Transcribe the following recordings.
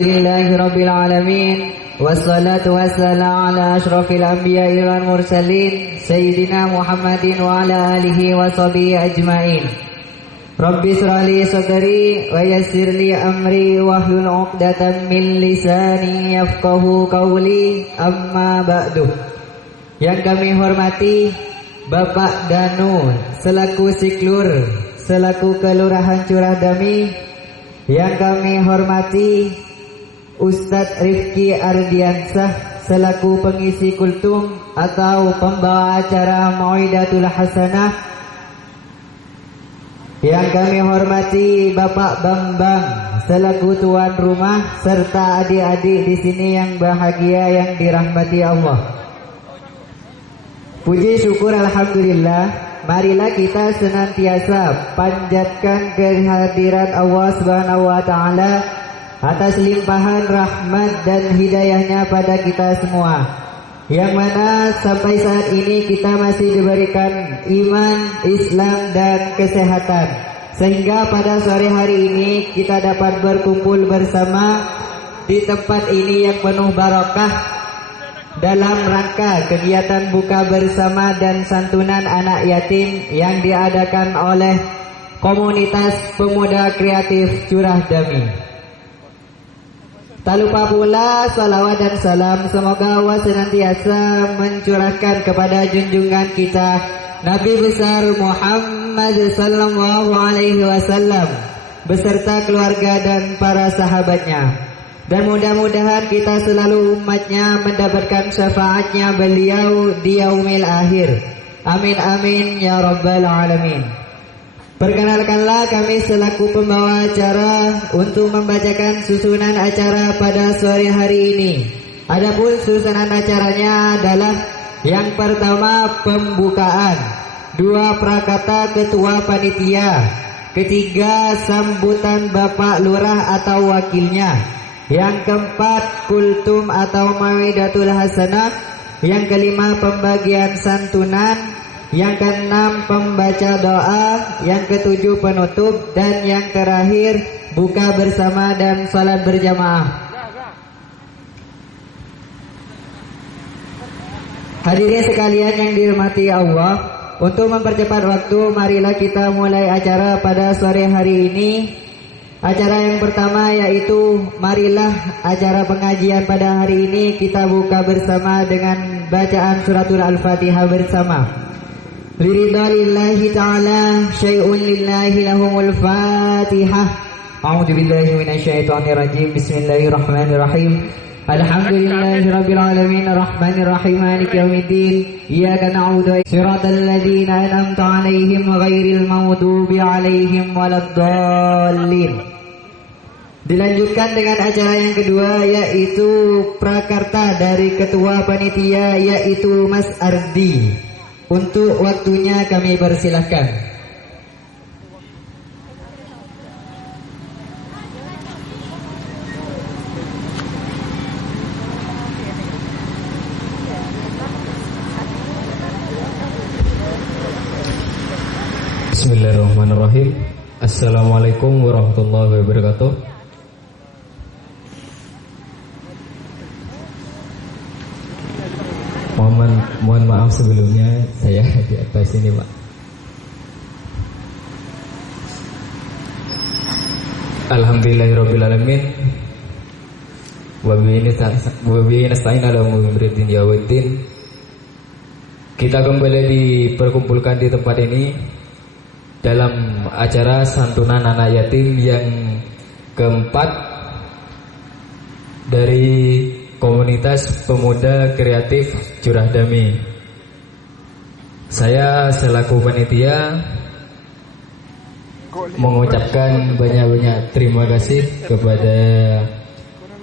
Rabbil alamin wassalatu wassalamu ala asyrafil anbiya'i wal mursalin sayyidina Muhammadin wa ala alihi wa sahbihi ajmain. Rabbi shrah li sadri wa yassir li amri wahlul 'uqdatam min lisani yafqahu qawli, amma ba'du. Yang kami hormati Bapak Danu selaku Siklur, selaku Kelurahan Curah Dami. Yang kami hormati Ustadz Rifki Ardiansah selaku pengisi kultum atau pembawa acara Mau'idatul Hasanah. Yang kami hormati Bapak Bambang selaku tuan rumah serta adik-adik di sini yang bahagia yang dirahmati Allah. Puji syukur alhamdulillah, marilah kita senantiasa panjatkan kehadiran Allah Subhanahu wa taala atas limpahan rahmat dan hidayahnya pada kita semua, yang mana sampai saat ini kita masih diberikan iman, Islam dan kesehatan, sehingga pada sore hari ini kita dapat berkumpul bersama di tempat ini yang penuh barakah dalam rangka kegiatan buka bersama dan santunan anak yatim yang diadakan oleh komunitas pemuda kreatif Curah Dami. Tak lupa pula salawat dan salam semoga Allah senantiasa mencurahkan kepada junjungan kita Nabi besar Muhammad sallallahu alaihi wasallam beserta keluarga dan para sahabatnya. Dan mudah-mudahan kita selalu umatnya mendapatkan syafaatnya beliau di yaumil akhir. Amin amin ya rabbal alamin. Perkenalkanlah kami selaku pembawa acara untuk membacakan susunan acara pada sore hari ini. Adapun susunan acaranya adalah yang pertama pembukaan, dua prakata ketua panitia, ketiga sambutan Bapak Lurah atau wakilnya, yang keempat kultum atau Mau'idatul Hasanah, yang kelima pembagian santunan, yang keenam pembaca doa, yang ketujuh penutup, dan yang terakhir buka bersama dan salat berjamaah. Hadirin sekalian yang dirahmati Allah, untuk mempercepat waktu marilah kita mulai acara pada sore hari ini. Acara yang pertama yaitu marilah acara pengajian pada hari ini kita buka bersama dengan bacaan suratul Al-Fatihah bersama. Liridalillahi ta'ala syai'un lillahi lahumul fatihah. A'udzu billahi minasyaitonir rajim. Bismillahirrahmanirrahim. Alhamdulillahi rabbil alamin arrahmanir rahim maliki yaumiddin. Iyyaka na'budu wa siratal ladzina an'amta 'alaihim ghairil maghdubi 'alaihim waladdallin. Dilanjutkan dengan acara yang kedua yaitu prakarta dari ketua panitia yaitu Mas Ardi. Untuk waktunya kami persilahkan. Bismillahirrahmanirrahim. Assalamualaikum warahmatullahi wabarakatuh. Mohon maaf sebelumnya saya di atas ini Pak. Alhamdulillahirabbil alamin. Wa bihi nasta'in ala umuri dunya waddin. Kita kembali diperkumpulkan di tempat ini dalam acara santunan anak yatim yang keempat dari komunitas pemuda kreatif Curah Dami. Saya selaku panitia mengucapkan banyak-banyak terima kasih kepada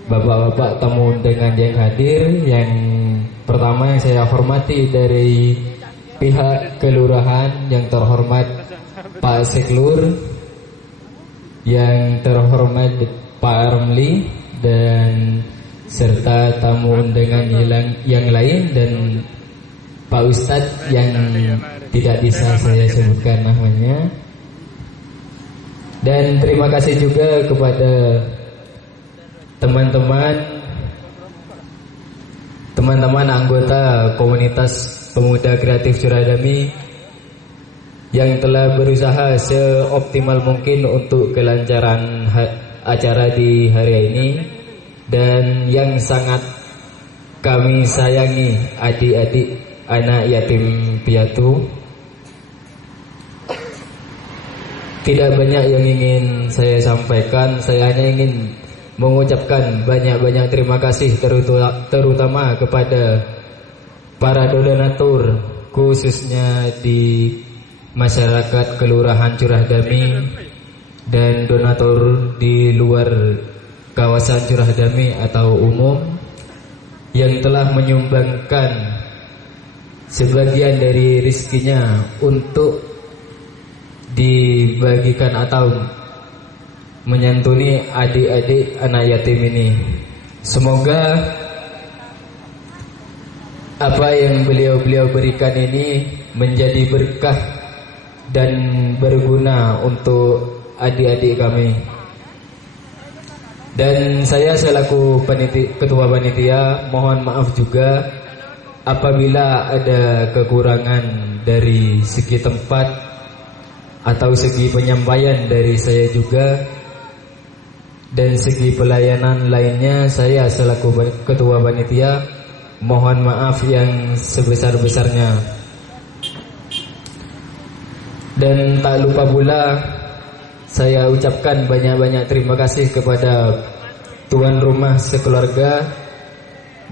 bapak-bapak tamu undangan yang hadir. Yang pertama yang saya hormati dari pihak kelurahan, yang terhormat Pak Seklur, yang terhormat Pak Ramli, dan serta tamu undangan yang lain, dan Pak Ustadz yang tidak bisa saya sebutkan namanya. Dan terima kasih juga kepada teman-teman anggota komunitas pemuda kreatif Curah Dami yang telah berusaha seoptimal mungkin untuk kelancaran acara di hari ini, dan yang sangat kami sayangi adik-adik anak yatim piatu. Tidak banyak yang ingin saya sampaikan, saya hanya ingin mengucapkan banyak-banyak terima kasih terutama kepada para donatur, khususnya di masyarakat Kelurahan Curah Dami dan donatur di luar kawasan Curah Dami atau umum yang telah menyumbangkan sebagian dari rizkinya untuk dibagikan atau menyantuni adik-adik anak yatim ini. Semoga apa yang beliau berikan ini menjadi berkah dan berguna untuk adik-adik kami. Dan saya selaku ketua panitia mohon maaf juga apabila ada kekurangan dari segi tempat atau segi penyampaian dari saya juga, dan segi pelayanan lainnya. Saya selaku ketua panitia mohon maaf yang sebesar-besarnya. Dan tak lupa pula saya ucapkan banyak-banyak terima kasih kepada tuan rumah sekeluarga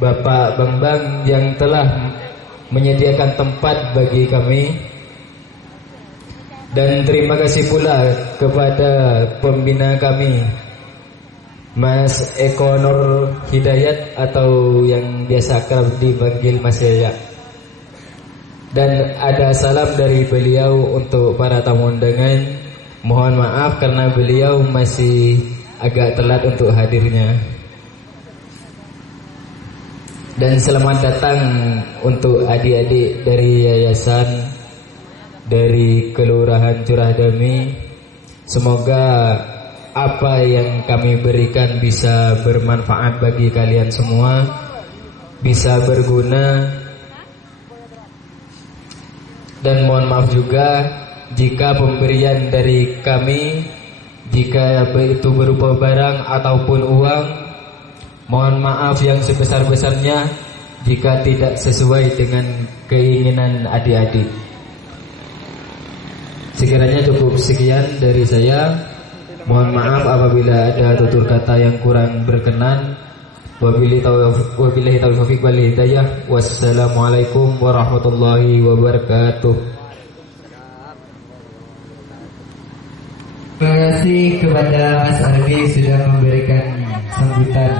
Bapak Bambang yang telah menyediakan tempat bagi kami. Dan terima kasih pula kepada pembina kami Mas Eko Nur Hidayat atau yang biasa akrab dipanggil Mas Yaya. Dan ada salam dari beliau untuk para tamu undangan. Mohon maaf karena beliau masih agak telat untuk hadirnya. Dan selamat datang untuk adik-adik dari yayasan, dari Kelurahan Curah Dami. Semoga apa yang kami berikan bisa bermanfaat bagi kalian semua, bisa berguna. Dan mohon maaf juga jika pemberian dari kami, jika itu berupa barang ataupun uang, mohon maaf yang sebesar-besarnya jika tidak sesuai dengan keinginan adik-adik. Sekiranya cukup sekian dari saya. Mohon maaf apabila ada tutur kata yang kurang berkenan. Wabillahi taufiq wal hidayah. Wassalamualaikum warahmatullahi wabarakatuh. Terima kasih kepada Mas Ardi sudah memberikan sambutan.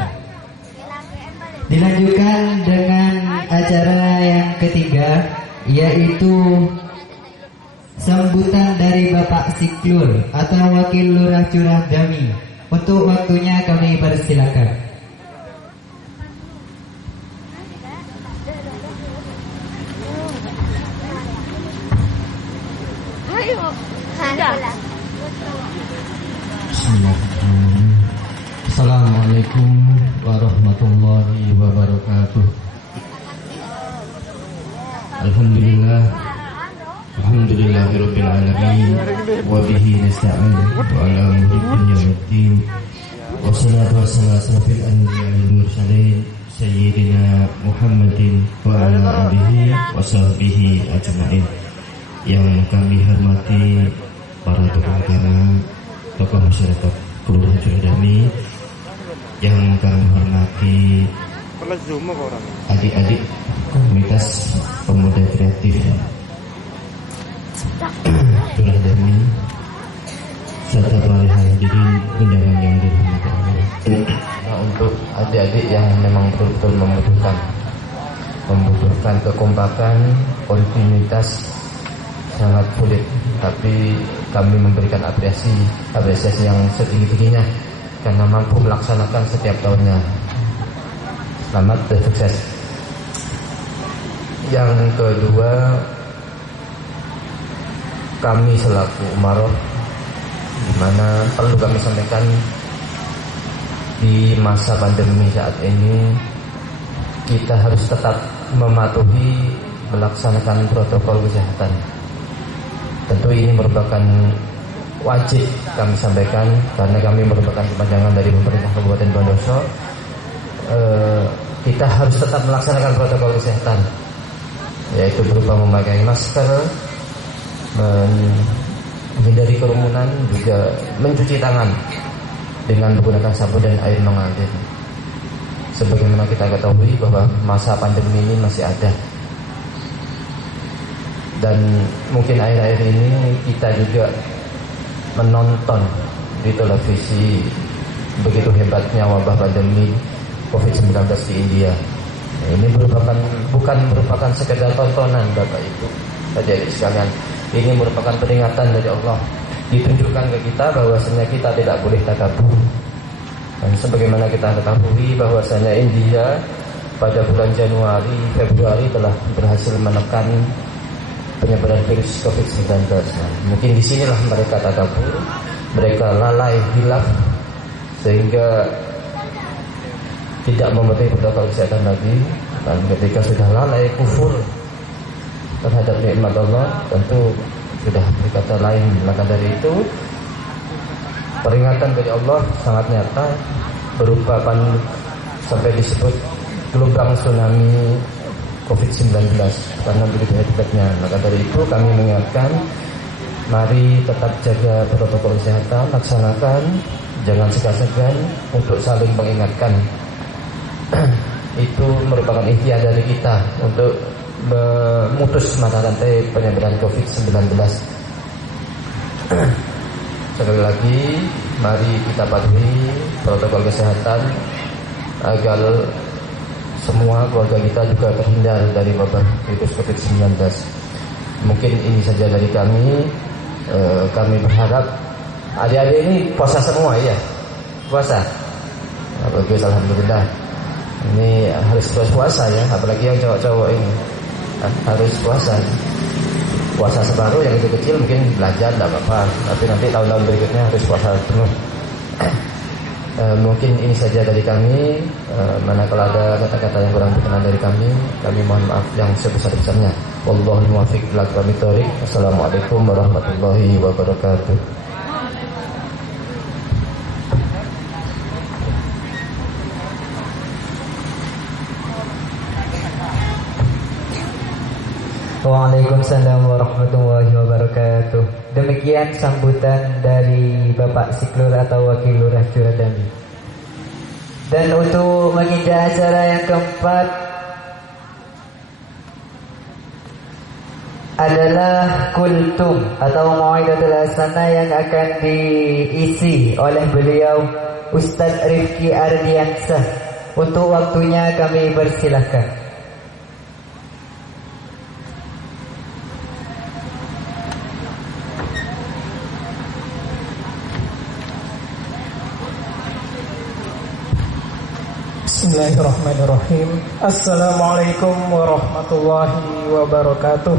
Dilanjutkan dengan acara yang ketiga, yaitu sambutan dari Bapak Siklur atau Wakil Lurah Curah Dami. Untuk waktunya kami persilakan. Bismillahirrahmanirrahim. Assalamualaikum warahmatullahi wabarakatuh. Alhamdulillahirabbil alamin wa bihi nasta'in wa ala umuri yaumiddin. Wassalatu wassalamu ala asrofil anbiya'i wal mursalin sayyidina Muhammadin wa ala alihi wa sahbihi ajma'in. Yang kami hormati para tokoh masyarakat Kelurahan Curah Dami, yang kami hormati adik-adik komunitas pemuda kreatif Curah Dami, serta para hadirin undangan yang dirahmati Allah. Nah, untuk adik-adik yang memang betul-betul membutuhkan kekompakan, originalitas sangat sulit, tapi kami memberikan apresiasi yang setinggi-tingginya karena mampu melaksanakan setiap tahunnya. Selamat dan sukses. Yang kedua, kami selaku umaroh, di mana perlu kami sampaikan, di masa pandemi saat ini kita harus tetap mematuhi melaksanakan protokol kesehatan. Tentu ini merupakan wajib kami sampaikan karena kami merupakan kepanjangan dari pemerintah Kabupaten Bondoso. Kita harus tetap melaksanakan protokol kesehatan, yaitu berupa memakai masker, menghindari kerumunan, juga mencuci tangan dengan menggunakan sabun dan air mengalir. Sebagaimana kita ketahui bahwa masa pandemi ini masih ada, dan mungkin akhir-akhir ini kita juga menonton di televisi begitu hebatnya wabah pandemi COVID-19 di India. Ini bukan merupakan sekedar tontonan Bapak Ibu, adik-adik sekalian. Ini merupakan peringatan dari Allah, ditunjukkan ke kita bahwasanya kita tidak boleh takabur. Dan sebagaimana kita ketahui bahwasanya India pada bulan Januari, Februari telah berhasil menekan penyebaran virus COVID-19. Mungkin disinilah mereka takabur, mereka lalai, hilaf, sehingga tidak mematuhi protokol kesehatan lagi. Dan ketika sudah lalai, kufur terhadap nikmat Allah, tentu sudah berkata lain. Maka dari itu peringatan dari Allah sangat nyata, berupa sampai disebut gelombang tsunami COVID-19 karena begitu hebatnya. Maka dari itu kami mengingatkan, mari tetap jaga protokol kesehatan, laksanakan, jangan segan-segan untuk saling mengingatkan. Itu merupakan ikhtiar dari kita untuk memutus mata rantai penyebaran COVID-19. Sekali lagi, mari kita patuhi protokol kesehatan agar semua keluarga kita juga terhindar dari wabah virus COVID-19. Mungkin ini saja dari kami. Kami berharap adik-adik ini puasa semua ya, puasa. Bagus, alhamdulillah. Ini harus puasa ya, apalagi yang cowok-cowok ini harus puasa. Puasa separuh, yang itu kecil mungkin belajar tidak apa-apa, tapi nanti tahun-tahun berikutnya harus puasa penuh. Mungkin ini saja dari kami. Manakala ada kata-kata yang kurang berkenan dari kami mohon maaf yang sebesar-besarnya. Wallahul muwaffiq ila aqwamit thoriq. Assalamualaikum warahmatullahi wabarakatuh. Waalaikumsalam warahmatullahi wabarakatuh. Demikian sambutan dari Bapak Siklur atau Wakil Lurah Curadami. Dan untuk menginjak acara yang keempat adalah kultum atau mau'idatul hasanah yang akan diisi oleh beliau Ustadz Rifki Ardiansah. Untuk waktunya kami persilahkan. Bismillahirrahmanirrahim. Assalamualaikum warahmatullahi wabarakatuh.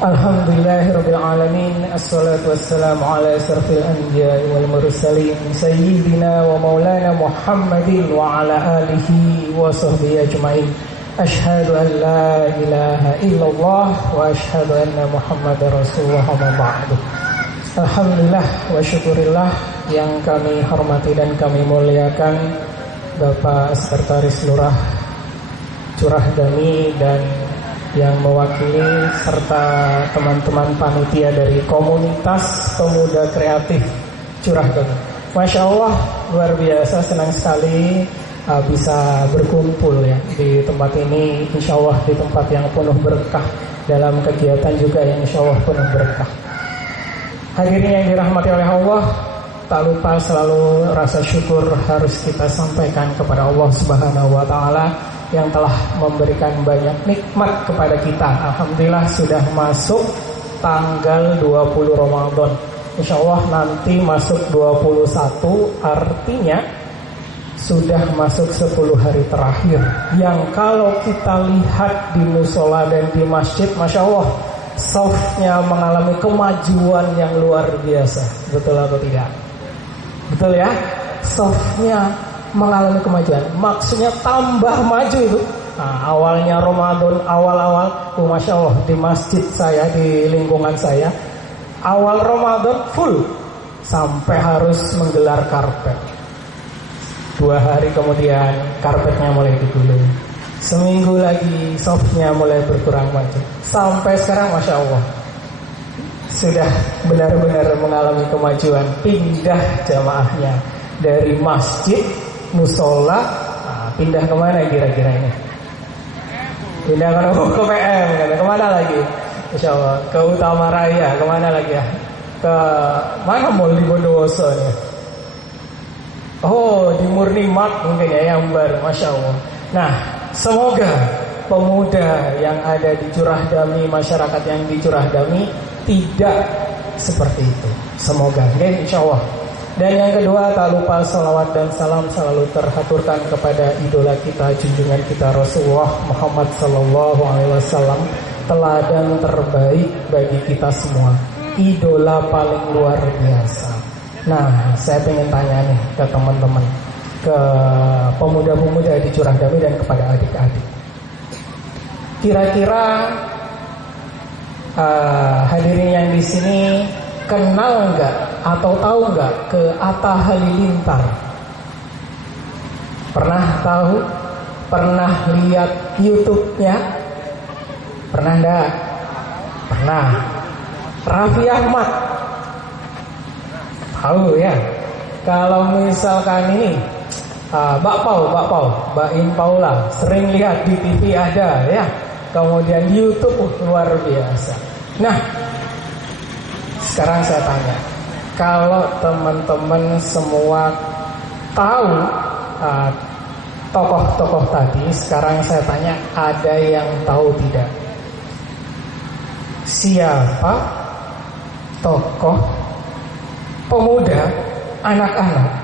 Alhamdulillahirabbil alamin. Assalatu wassalamu ala asrafil anbiya'i wal mursalin sayyidina wa maulana Muhammadin wa ala alihi wa sahbihi ajmain. Asyhadu an la ilaha illallah wa asyhadu anna Muhammadar Rasulullah wa ba'du. Alhamdulillah wa syukurillah, yang kami hormati dan kami muliakan Bapak Sekretaris Lurah Curadami dan yang mewakili serta teman-teman panitia dari komunitas pemuda kreatif Curadami. Masya Allah, luar biasa, senang sekali bisa berkumpul ya di tempat ini. Insya Allah di tempat yang penuh berkah, dalam kegiatan juga yang insya Allah penuh berkah. Hadirin yang dirahmati oleh Allah, tak lupa selalu rasa syukur harus kita sampaikan kepada Allah Subhanahu wa Ta'ala yang telah memberikan banyak nikmat kepada kita. Alhamdulillah sudah masuk tanggal 20 Ramadan. Insya Allah nanti masuk 21, artinya sudah masuk 10 hari terakhir, yang kalau kita lihat di musola dan di masjid, Masya Allah, safnya mengalami kemajuan yang luar biasa. Betul atau tidak? Betul ya? Softnya mengalami kemajuan. Maksudnya tambah maju itu. Nah, awalnya Ramadan, awal-awal, Masya Allah, di masjid saya, di lingkungan saya, awal Ramadan full, sampai harus menggelar karpet. 2 hari kemudian karpetnya mulai digulung. Seminggu lagi softnya mulai berkurang maju. Sampai sekarang Masya Allah, sudah benar-benar mengalami kemajuan. Pindah jamaahnya dari masjid, musola, pindah kemana kira-kira ini? Pindah ke PM, kemana lagi? Insya Allah ke Utama Raya, kemana lagi ya? Ke mana mall di Bondowoso nih? Oh, di Murni Mart mungkin ya, yang baru. Masya Allah. Nah, semoga pemuda yang ada di Curah Dami, masyarakat yang di Curah Dami tidak seperti itu. Semoga, okay? Insya Allah. Dan yang kedua, tak lupa salawat dan salam selalu terhaturkan kepada idola kita, junjungan kita Rasulullah Muhammad Sallallahu Alaihi Wasallam, teladan terbaik bagi kita semua, idola paling luar biasa. Nah, saya ingin tanya nih ke teman-teman, ke pemuda-pemuda di Curah Dami dan kepada adik-adik. Kira-kira hadirin yang di sini kenal nggak atau tahu nggak ke Atta Halilintar? Pernah tahu? Pernah lihat YouTube-nya? Pernah enggak? Pernah. Raffi Ahmad tahu ya? Kalau misalkan ini Mbak Im Paula sering lihat di TV ada ya. Kemudian di YouTube luar biasa. Nah, sekarang saya tanya, kalau teman-teman semua tahu tokoh-tokoh tadi, sekarang saya tanya, ada yang tahu tidak? Siapa tokoh pemuda, anak-anak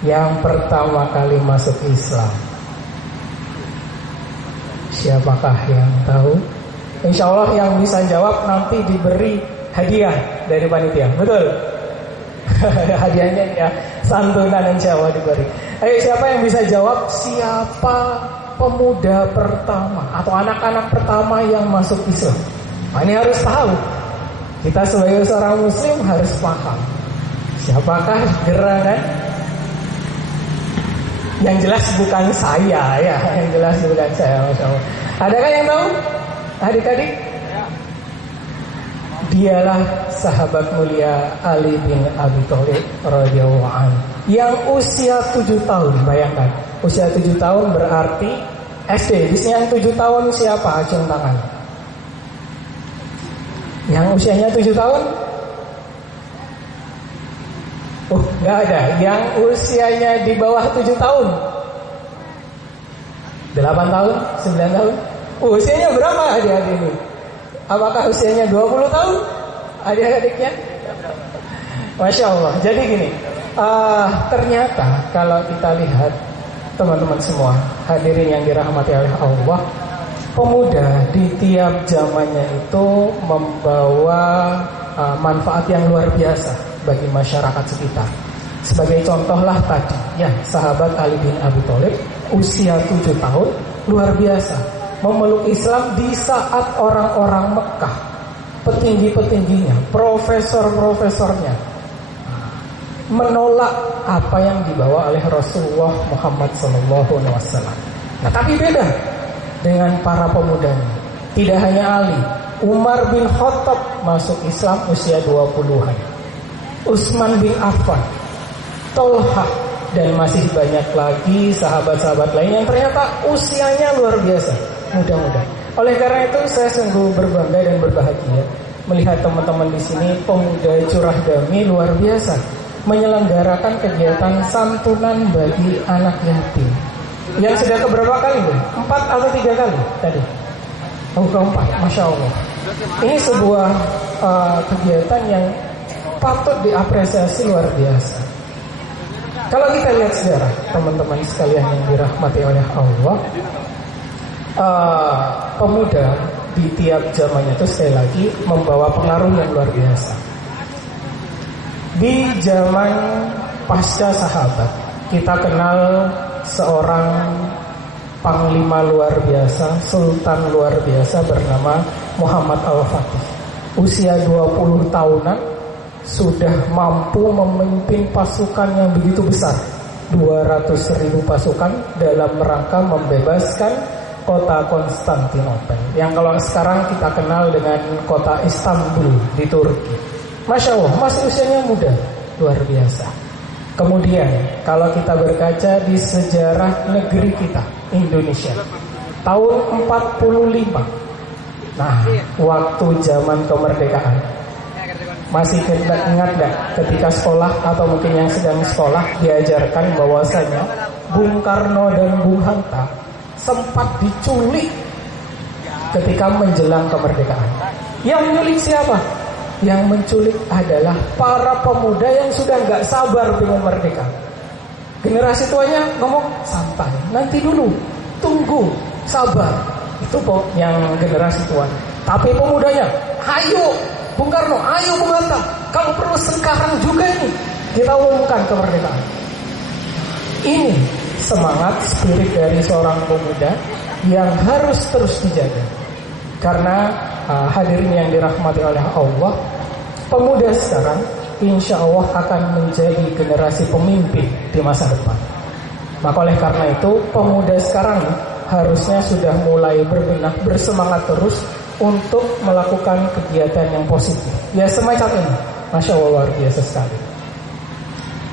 yang pertama kali masuk Islam? Siapakah yang tahu? Insya Allah yang bisa jawab nanti diberi hadiah dari panitia. Betul? Hadiahnya ya, santunan insya Allah diberi. Ayo, siapa yang bisa jawab siapa pemuda pertama atau anak-anak pertama yang masuk Islam? Nah, ini harus tahu. Kita sebagai seorang muslim harus paham. Siapakah gerangan? Yang jelas bukan saya ya, yang jelas bukan saya, Masya Allah. Adakah yang tahu? Adik-adik? Dialah sahabat mulia Ali bin Abi Thalib radhiyallahu anhu yang usia 7 tahun. Bayangkan, usia 7 tahun berarti SD. Di sini yang 7 tahun siapa? Acung tangan. Yang usianya 7 tahun? Oh, nggak ada. Yang usianya di bawah 7 tahun? 8 tahun? 9 tahun? Usianya berapa adik-adik ini? Apakah usianya 20 tahun adik-adiknya? Masya Allah. Jadi gini, ternyata kalau kita lihat teman-teman semua, hadirin yang dirahmati oleh Allah, pemuda di tiap zamannya itu membawa manfaat yang luar biasa bagi masyarakat sekitar. Sebagai contohlah tadi, ya, sahabat Ali bin Abi Thalib usia 7 tahun, luar biasa, memeluk Islam di saat orang-orang Mekah, petinggi-petingginya, profesor-profesornya menolak apa yang dibawa oleh Rasulullah Muhammad SAW. Nah, tapi beda dengan para pemudanya. Tidak hanya Ali, Umar bin Khattab masuk Islam usia 20-an, Utsman bin Affan, Tolha, dan masih banyak lagi sahabat-sahabat lain yang ternyata usianya luar biasa, muda-muda. Oleh karena itu saya sungguh berbangga dan berbahagia melihat teman-teman di sini pemuda Curah Dami luar biasa menyelenggarakan kegiatan santunan bagi anak yatim. Yang sudah keberapa kali? 4 atau 3 kali tadi? Oh, keempat, Masya Allah. Ini sebuah kegiatan yang patut diapresiasi luar biasa. Kalau kita lihat sejarah, teman-teman sekalian yang dirahmati oleh Allah, pemuda di tiap zamannya itu sekali lagi membawa pengaruh yang luar biasa. Di zaman pasca sahabat, kita kenal seorang panglima luar biasa, sultan luar biasa bernama Muhammad Al-Fatih. Usia 20 tahunan sudah mampu memimpin pasukan yang begitu besar, 200.000 pasukan dalam rangka membebaskan kota Konstantinopel, yang kalau sekarang kita kenal dengan kota Istanbul di Turki. Masya Allah, masih usianya muda, luar biasa. Kemudian kalau kita berkaca di sejarah negeri kita, Indonesia, tahun 45, nah waktu zaman kemerdekaan, masih ingat gak ketika sekolah atau mungkin yang sedang sekolah diajarkan bahwasanya Bung Karno dan Bung Hatta sempat diculik ketika menjelang kemerdekaan. Yang menculik siapa? Yang menculik adalah para pemuda yang sudah gak sabar dengan merdeka. Generasi tuanya ngomong santai, nanti dulu, tunggu, sabar. Itu yang generasi tua. Tapi pemudanya, ayo Bung Karno, ayo Bung Hatta, kalau perlu sekarang juga ini kita umumkan kemerdekaan. Ini semangat spirit dari seorang pemuda yang harus terus dijaga. Karena hadirin yang dirahmati oleh Allah, pemuda sekarang insya Allah akan menjadi generasi pemimpin di masa depan. Maka oleh karena itu pemuda sekarang harusnya sudah mulai berbenah, bersemangat terus untuk melakukan kegiatan yang positif. Ya semacam ini, Masya Allah, luar biasa sekali.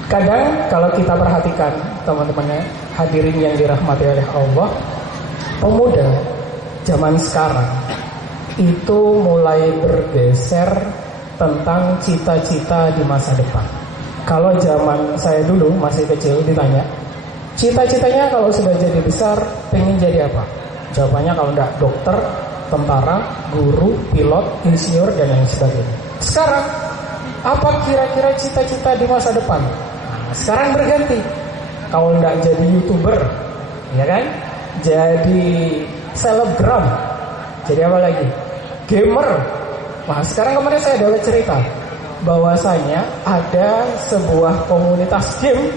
Kadang kalau kita perhatikan teman-teman hadirin yang dirahmati oleh Allah, pemuda zaman sekarang itu mulai bergeser tentang cita-cita di masa depan. Kalau zaman saya dulu masih kecil ditanya, cita-citanya kalau sudah jadi besar pengen jadi apa? Jawabannya kalau enggak dokter, tentara, guru, pilot, insinyur, dan lain sebagainya. Sekarang, apa kira-kira cita-cita di masa depan? Nah, sekarang berganti. Kalau enggak jadi YouTuber, ya kan? Jadi selebgram. Jadi apa lagi? Gamer. Nah, sekarang kemarin saya dapat cerita bahwasanya ada sebuah komunitas game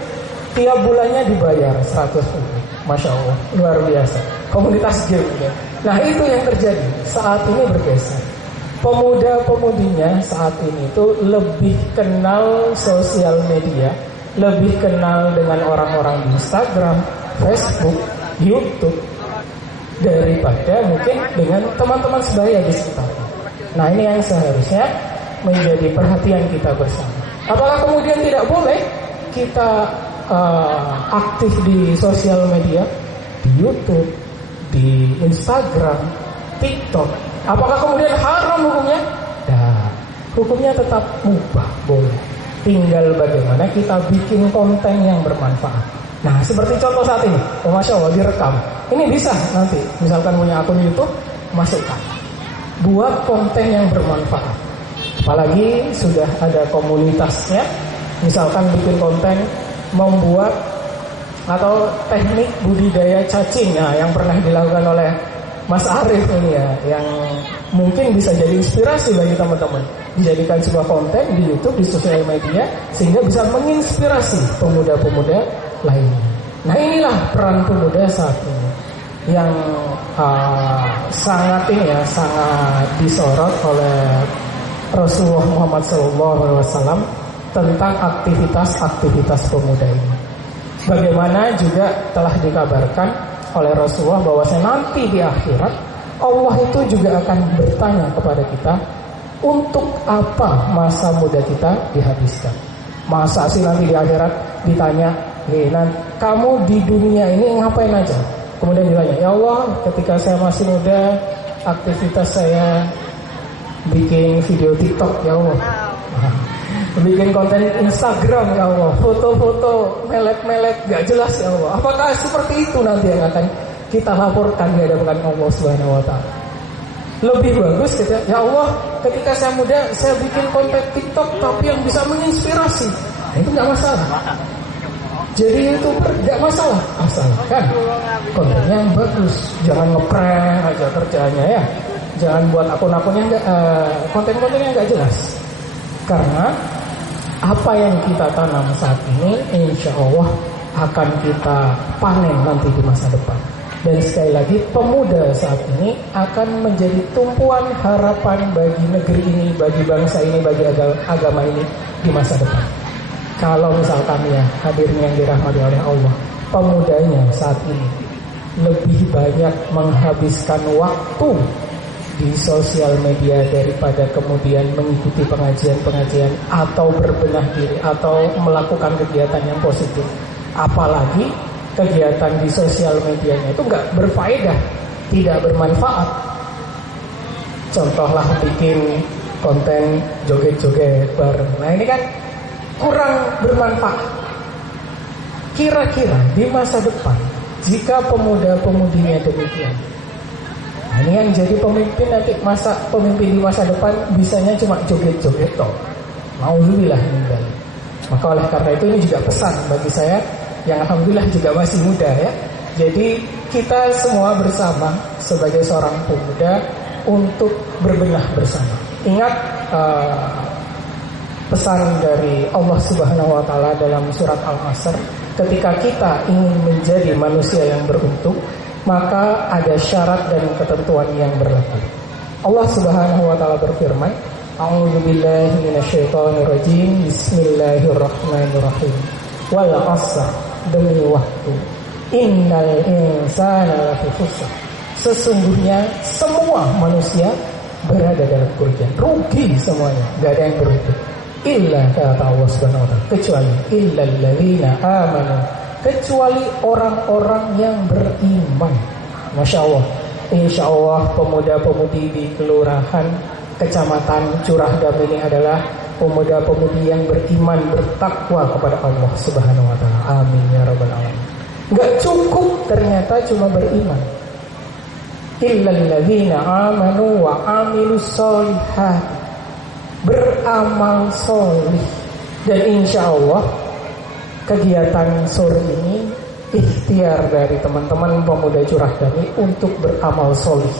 tiap bulannya dibayar 100 ribu. Masya Allah, luar biasa. Komunitas game ya. Nah itu yang terjadi saat ini bergeser. Pemuda-pemudinya saat ini itu lebih kenal sosial media, lebih kenal dengan orang-orang di Instagram, Facebook, YouTube, daripada mungkin dengan teman-teman sebaya di sekitarnya. Nah ini yang seharusnya menjadi perhatian kita bersama. Apakah kemudian tidak boleh kita aktif di sosial media, di YouTube, di Instagram, TikTok? Apakah kemudian haram hukumnya? Nah, hukumnya tetap mubah, boleh. Tinggal bagaimana kita bikin konten yang bermanfaat. Nah, seperti contoh saat ini, Masya Allah direkam. Ini bisa nanti, misalkan punya akun YouTube, masukkan. Buat konten yang bermanfaat. Apalagi sudah ada komunitasnya, misalkan bikin konten membuat atau teknik budidaya cacing, nah, yang pernah dilakukan oleh Mas Arif ini ya, yang mungkin bisa jadi inspirasi bagi teman-teman. Dijadikan sebuah konten di YouTube, di sosial media, sehingga bisa menginspirasi pemuda-pemuda lainnya. Nah inilah peran pemuda saat ini yang sangat disorot oleh Rasulullah Muhammad SAW tentang aktivitas-aktivitas pemuda ini. Bagaimana juga telah dikabarkan oleh Rasulullah bahwasanya nanti di akhirat Allah itu juga akan bertanya kepada kita, untuk apa masa muda kita dihabiskan? Masa sih nanti di akhirat ditanya, kamu di dunia ini ngapain aja? Kemudian ditanya, ya Allah, ketika saya masih muda, aktivitas saya bikin video TikTok, ya Allah, bikin konten Instagram, ya Allah, foto-foto melet-melet gak jelas, ya Allah. Apakah seperti itu nanti yang akan kita laporkan di hadapan Allah Subhanahu wa Ta'ala? Lebih bagus kita, ya Allah, ketika saya muda saya bikin konten TikTok tapi yang bisa menginspirasi. Nah, itu gak masalah. Jadi YouTuber gak masalah, asalkan kontennya yang bagus. Jangan ngeprank aja kerjanya ya. Jangan buat akun-akun yang konten-konten yang gak jelas. Karena Apa yang kita tanam saat ini insya Allah akan kita panen nanti di masa depan. Dan sekali lagi, pemuda saat ini akan menjadi tumpuan harapan bagi negeri ini, bagi bangsa ini, bagi agama ini di masa depan. Kalau misalkan ya hadirin yang dirahmati oleh Allah, pemudanya saat ini lebih banyak menghabiskan waktu di sosial media daripada kemudian mengikuti pengajian-pengajian atau berbenah diri atau melakukan kegiatan yang positif. Apalagi kegiatan di sosial medianya itu nggak berfaedah, tidak bermanfaat. Contohlah bikin konten joget-joget bareng. Nah ini kan kurang bermanfaat. Kira-kira di masa depan jika pemuda-pemudinya demikian, nah ini yang jadi pemimpin nanti pemimpin di masa depan bisanya cuma joget-joget toh. Nauzubillah min dzalik. Maka oleh karena itu ini juga pesan bagi saya yang alhamdulillah juga masih muda ya. Jadi kita semua bersama sebagai seorang pemuda untuk berbenah bersama. Ingat pesan dari Allah Subhanahu wa taala dalam surat Al-Asr, ketika kita ingin menjadi manusia yang beruntung, maka ada syarat dan ketentuan yang berlaku. Allah Subhanahu wa taala berfirman, A'udzubillahi minasyaitonirrajim. Bismillahirrahmanirrahim. Wal 'asr, demi waktu. Innal insana lafi khusr. Sesungguhnya semua manusia berada dalam kerugian, rugi semuanya, gak ada yang beruntung. Illa kata Allah Subhanahu wa taala, kecuali illal ladzina amanu, kecuali orang-orang yang beriman. Masya Allah. Insya Allah pemuda-pemudi di kelurahan Kecamatan Curah Dam ini adalah pemuda-pemudi yang beriman, bertakwa kepada Allah Subhanahu wa taala. Amin ya rabbal alamin. Enggak cukup ternyata cuma beriman. Illal ladzina amanu wa amilus sholihat, beramal solih. Dan insya Allah kegiatan sore ini ikhtiar dari teman-teman pemuda Curah Dam untuk beramal solih,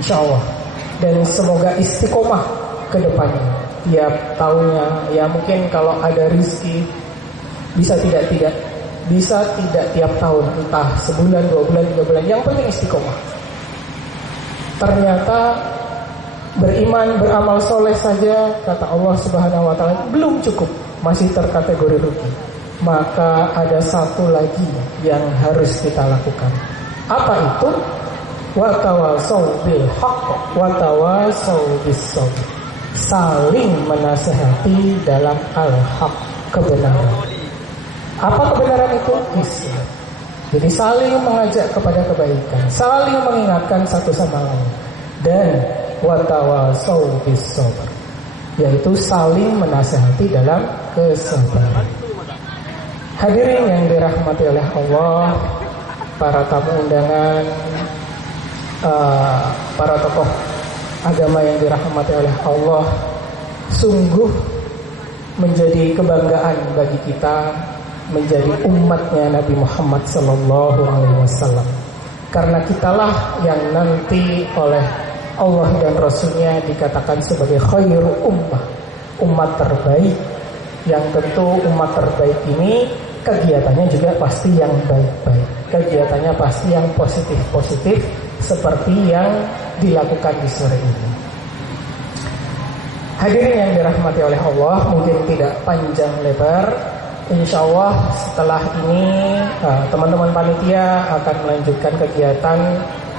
insya Allah. Dan semoga istiqomah ke depannya. Tiap tahunnya, ya mungkin kalau ada rezeki bisa tidak tiap tahun, entah sebulan, 2 bulan, 3 bulan, yang penting istiqomah. Ternyata beriman, beramal soleh saja kata Allah Subhanahu wa taala belum cukup, masih terkategori rugi. Maka ada satu lagi yang harus kita lakukan. Apa itu? Wa tawasau bil haqq wa tawasau bis sabr. Saling menasehati dalam al-haq, kebenaran. Apa kebenaran itu? Islam. Jadi saling mengajak kepada kebaikan, saling mengingatkan satu sama lain. Dan wa tawasau bis sabr, yaitu saling menasehati dalam kesabaran. Hadirin yang dirahmati oleh Allah, para tamu undangan, para tokoh agama yang dirahmati oleh Allah, sungguh menjadi kebanggaan bagi kita menjadi umatnya Nabi Muhammad SAW. Karena kitalah yang nanti oleh Allah dan Rasulnya dikatakan sebagai khairu ummah, umat terbaik. Yang tentu umat terbaik ini kegiatannya juga pasti yang baik-baik, kegiatannya pasti yang positif-positif, seperti yang dilakukan di sore ini. Hadirin yang dirahmati oleh Allah, mungkin tidak panjang lebar, insya Allah setelah ini teman-teman panitia akan melanjutkan kegiatan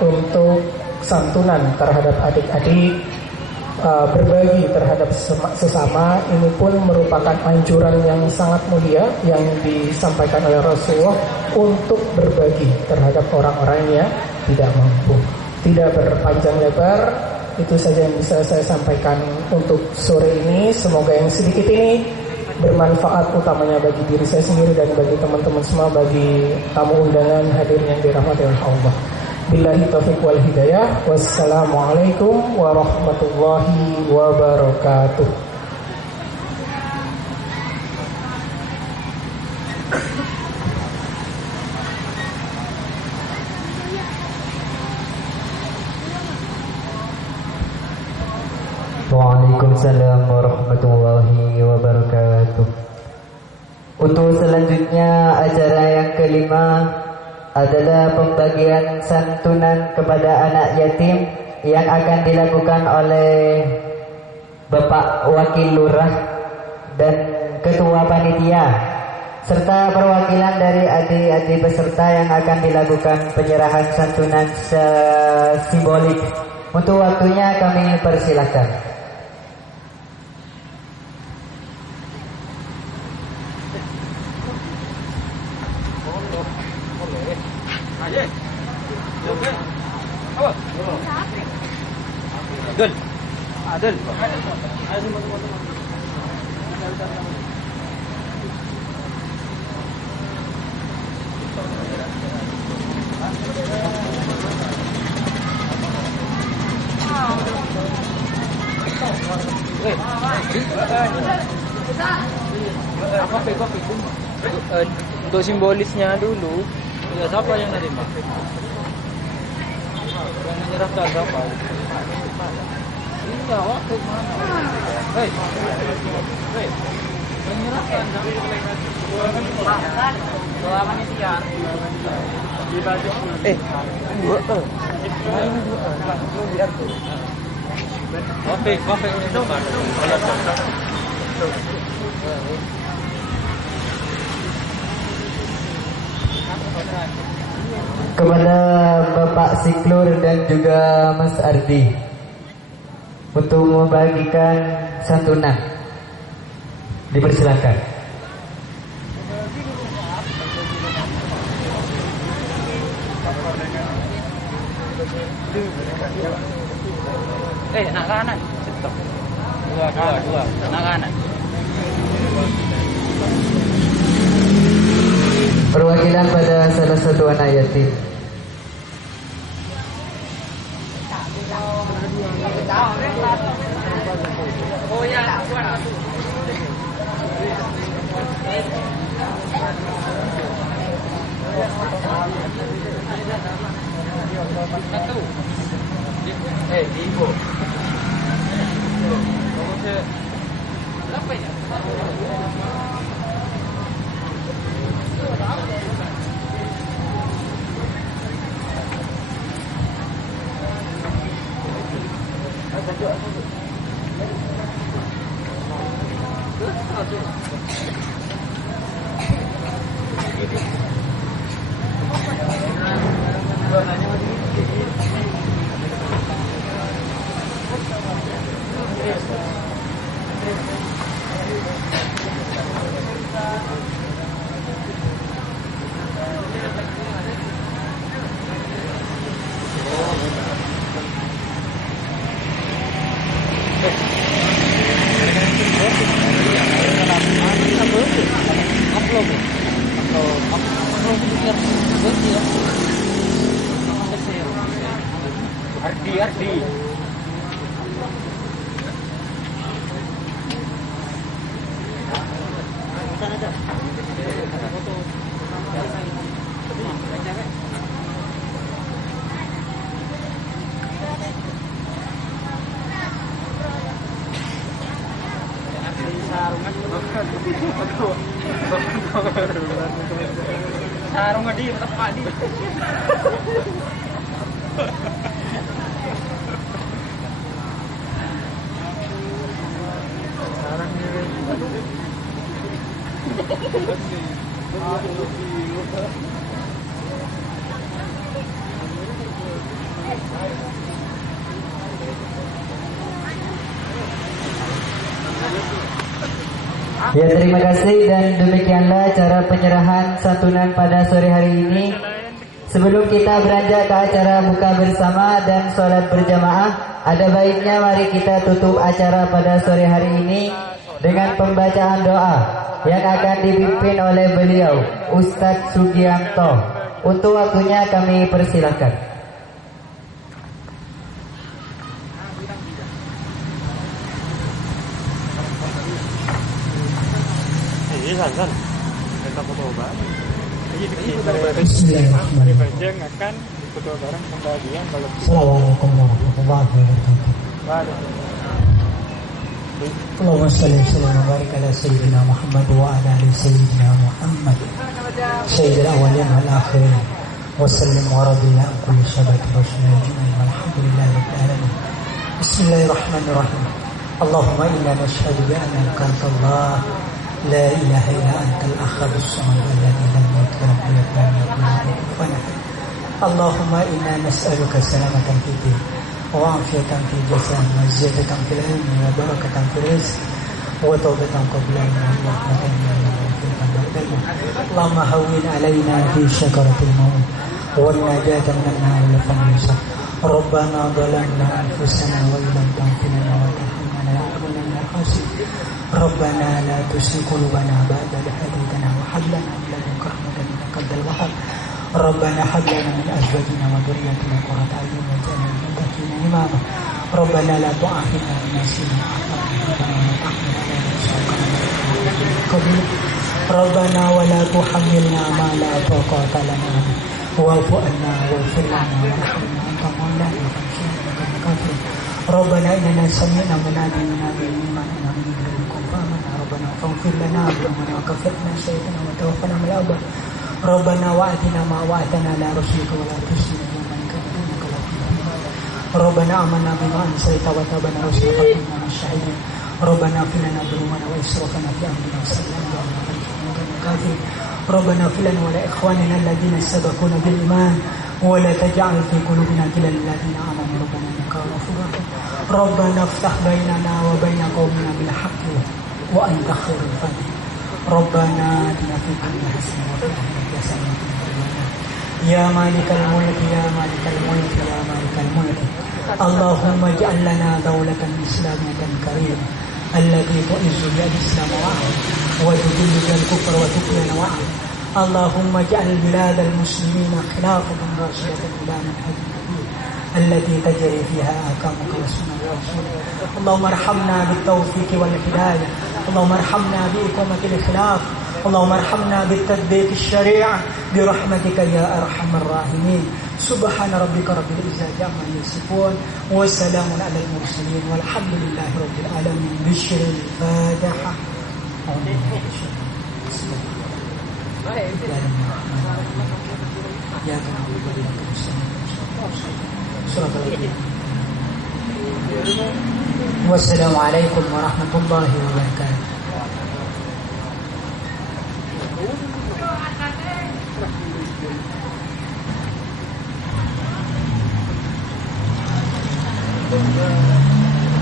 untuk santunan terhadap adik-adik, berbagi terhadap sesama. Ini pun merupakan anjuran yang sangat mulia yang disampaikan oleh Rasulullah untuk berbagi terhadap orang-orang yang tidak mampu. Tidak berpanjang lebar, itu saja yang bisa saya sampaikan untuk sore ini. Semoga yang sedikit ini bermanfaat, utamanya bagi diri saya sendiri dan bagi teman-teman semua, bagi tamu undangan hadirin yang dirahmati oleh Allah. Billahi taufiq wal hidayah. Wassalamualaikum warahmatullahi wabarakatuh. Waalaikumsalam warahmatullahi wabarakatuh. Untuk selanjutnya acara yang kelima adalah pembagian santunan kepada anak yatim yang akan dilakukan oleh Bapak Wakil Lurah dan Ketua Panitia serta perwakilan dari adik-adik peserta yang akan dilakukan penyerahan santunan simbolik. Untuk waktunya kami persilahkan. Adel. Untuk simbolisnya dulu. Ya, siapa yang nerima? Yang menyerahkan siapa? Iya, waktu mana? Hei, menyerahkan selama ini siar. Biar tuh. Kopi ini depan. Kepada Bapak Siklur dan juga Mas Ardi untuk membagikan santunan, dipersilakan. Nak kanan. Dua. Nak kanan. Perwakilan pada salah satu anak yatim. Oh ya, Ibu. Berapa ya? Ardi. Sarung di tepat di. Ya, terima kasih dan demikianlah cara penyerahan santunan pada sore hari ini. Sebelum kita beranjak ke acara buka bersama dan sholat berjamaah, ada baiknya mari kita tutup acara pada sore hari ini dengan pembacaan doa yang akan dipimpin oleh beliau, Ustadz Sugianto. Untuk waktunya kami persilahkan. Bismillahirrahmanirrahim. Akan berdoa bareng pembagian kalau Assalamualaikum warahmatullahi wabarakatuh. اللهم صل وسلم وبارك على سيدنا محمد وعلى ال سيدنا محمد سيد الاولين والاخرين وسلم ورضي عن كل صحابه رسول الله اجمعين والحمد لله رب العالمين. بسم الله الرحمن الرحيم. اللهم انا نشهد بانك انت الله لا اله الا انت الاحد الصمد الذي لم يلد ولم يولد ولم يكن له كفوا احد. اللهم انا نسالك سلامه في الدين وعافية في الجسد وزيادة في العلم وبركة في الرزق وتوبة قبل اللهم هون علينا في شكرة الموت والنجاة من النار والفنيس. ربنا ظلمنا أنفسنا وإن لم تغفر لنا وترحمنا لنكونن من الخاسرين. ربنا لا تزغ قلوبنا بعد إذ هديتنا وهب لنا من لدنك رحمة إنك أنت الوهاب. ربنا هب لنا من أزواجنا وذريتنا قرة أعين واجعلنا للمتقين إماما. ربنا لا تؤاخذنا إن نسينا ربنا ولا تحملنا ما لا طاقة لنا به واعف عنا واغفر لنا وارحمنا أنت مولانا فانصرنا على الكافرين. ربنا إننا سمعنا مناديا ينادي للإيمان أن آمنوا بربكم فآمنا. ربنا فاغفر لنا ذنوبنا وكفر عنا سيئاتنا وتوفنا مع الأبرار. ربنا وآتنا ما وعدتنا على رسلك ولا تخزنا يوم القيامة إنك لا تخلف الميعاد. ربنا آمنا بما أنزلت وتابعنا رسلك وكنا من الشاهدين. ربنا اغفر لنا ذنوبنا وإسرافنا في أمرنا وسلم على الكافرين. ربنا اغفر لنا ولإخواننا الذين سبقونا بالإيمان ولا تجعل في قلوبنا غلا للذين آمنوا ربنا إنك غفور رحيم. ربنا افتح بيننا وبين قومنا بالحق وأنت خير الفاتحين. ربنا آتنا في الدنيا حسنة وفي الآخرة حسنة وقنا عذاب النار. يا مالك الملك يا مالك الملك يا مالك الملك اللهم اجعل لنا دولة إسلامية كريمة التي تعز بها الإسلام وأهله وتذل بها الكفر وتقيم وأهله. اللهم اجعل بلاد المسلمين خلافة راشدة إلى منهج النبي التي تجري فيها أحكامك وسنن رسولك. اللهم ارحمنا بالتوفيق والهداية. اللهم ارحمنا بإقامة الخلاف. اللهم ارحمنا بالتطبيق الشريعة برحمتك يا أرحم الراحمين. سبحان ربك رب العزة عما يصفون وسلام على المرسلين والحمد لله رب العالمين. بشر الفاتحة. والسلام عليكم ورحمة الله وبركاته.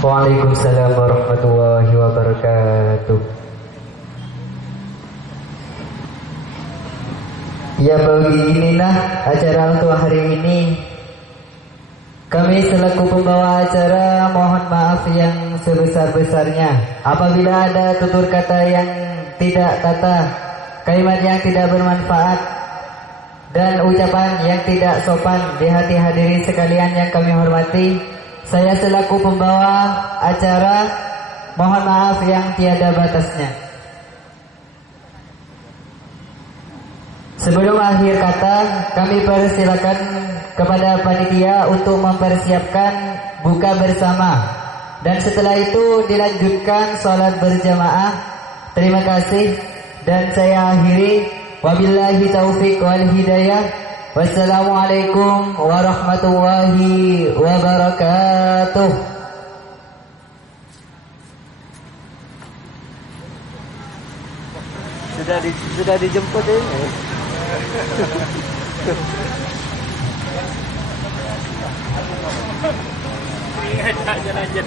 Waalaikumsalam warahmatullahi wabarakatuh. Ya beginilah acara untuk hari ini. Kami selaku pembawa acara mohon maaf yang sebesar-besarnya apabila ada tutur kata yang tidak tata, kalimat yang tidak bermanfaat, dan ucapan yang tidak sopan di hati hadirin sekalian yang kami hormati. Saya selaku pembawa acara mohon maaf yang tiada batasnya. Sebelum akhir kata, kami persilakan kepada panitia untuk mempersiapkan buka bersama, dan setelah itu dilanjutkan sholat berjamaah. Terima kasih, dan saya akhiri. Wabillahi taufiq wal hidayah. Wassalamualaikum warahmatullahi wabarakatuh. Sudah dijemput ini. Ingat aja lanjut.